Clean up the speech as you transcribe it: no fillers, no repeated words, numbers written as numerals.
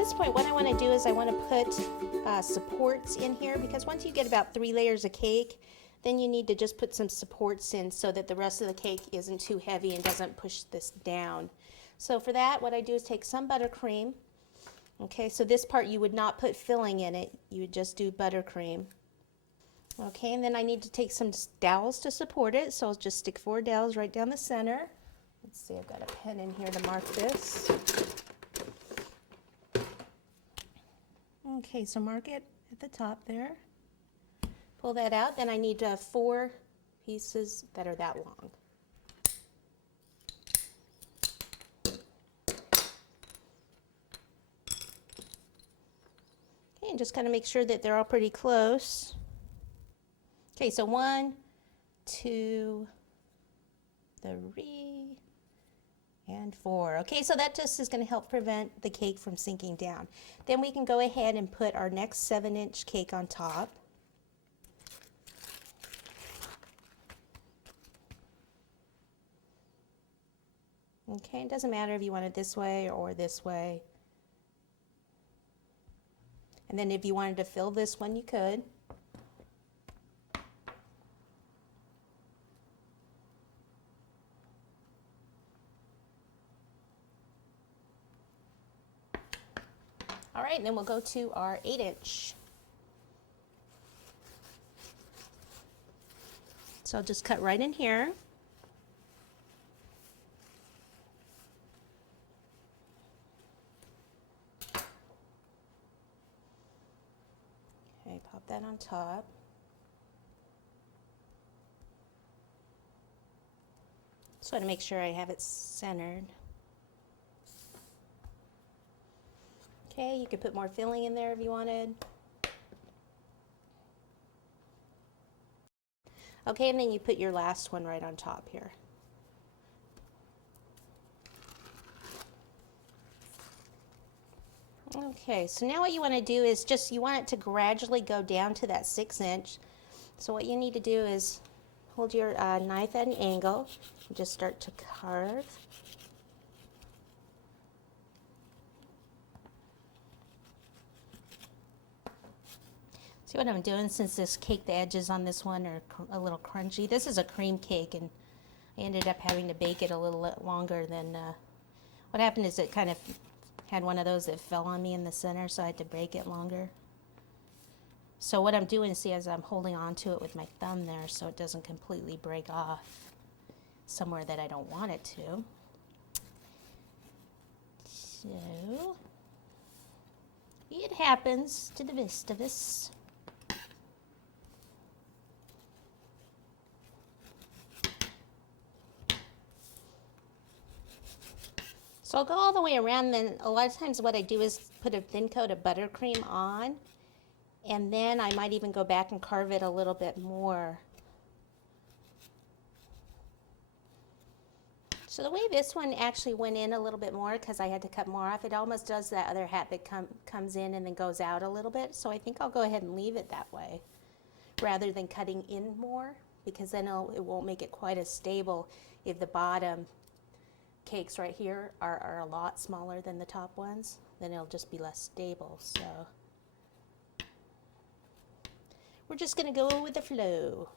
this point, what I want to do is I want to put supports in here, because once you get about 3 layers of cake, then you need to just put some supports in so that the rest of the cake isn't too heavy and doesn't push this down. So for that, what I do is take some buttercream. Okay, so this part you would not put filling in it, you would just do buttercream. Okay, and then I need to take some dowels to support it, so I'll just stick 4 dowels right down the center. Let's see, I've got a pen in here to mark this. Okay, so mark it at the top there. Pull that out, then I need 4 pieces that are that long. Okay, and just kind of make sure that they're all pretty close. Okay, so 1, 2, 3, and 4. Okay, so that just is going to help prevent the cake from sinking down. Then we can go ahead and put our next 7-inch cake on top. Okay, it doesn't matter if you want it this way or this way. And then if you wanted to fill this one, you could. All right, and then we'll go to our 8-inch. So I'll just cut right in here. Okay, pop that on top. Just want to make sure I have it centered. Okay, you could put more filling in there if you wanted. Okay, and then you put your last one right on top here. Okay, so now what you want to do is you want it to gradually go down to that 6-inch. So what you need to do is hold your knife at an angle and just start to carve. See what I'm doing, since this cake, the edges on this one are a little crunchy. This is a cream cake, and I ended up having to bake it a little longer than, what happened is it kind of had one of those that fell on me in the center, so I had to bake it longer. So what I'm doing, see, is I'm holding on to it with my thumb there so it doesn't completely break off somewhere that I don't want it to. So, it happens to the best of us. So I'll go all the way around, then a lot of times what I do is put a thin coat of buttercream on, and then I might even go back and carve it a little bit more. So the way this one actually went in a little bit more, because I had to cut more off, it almost does that other hat that comes in and then goes out a little bit. So I think I'll go ahead and leave it that way, rather than cutting in more, because then it won't make it quite as stable if the bottom cakes right here are a lot smaller than the top ones. Then it'll just be less stable. So we're just going to go with the flow.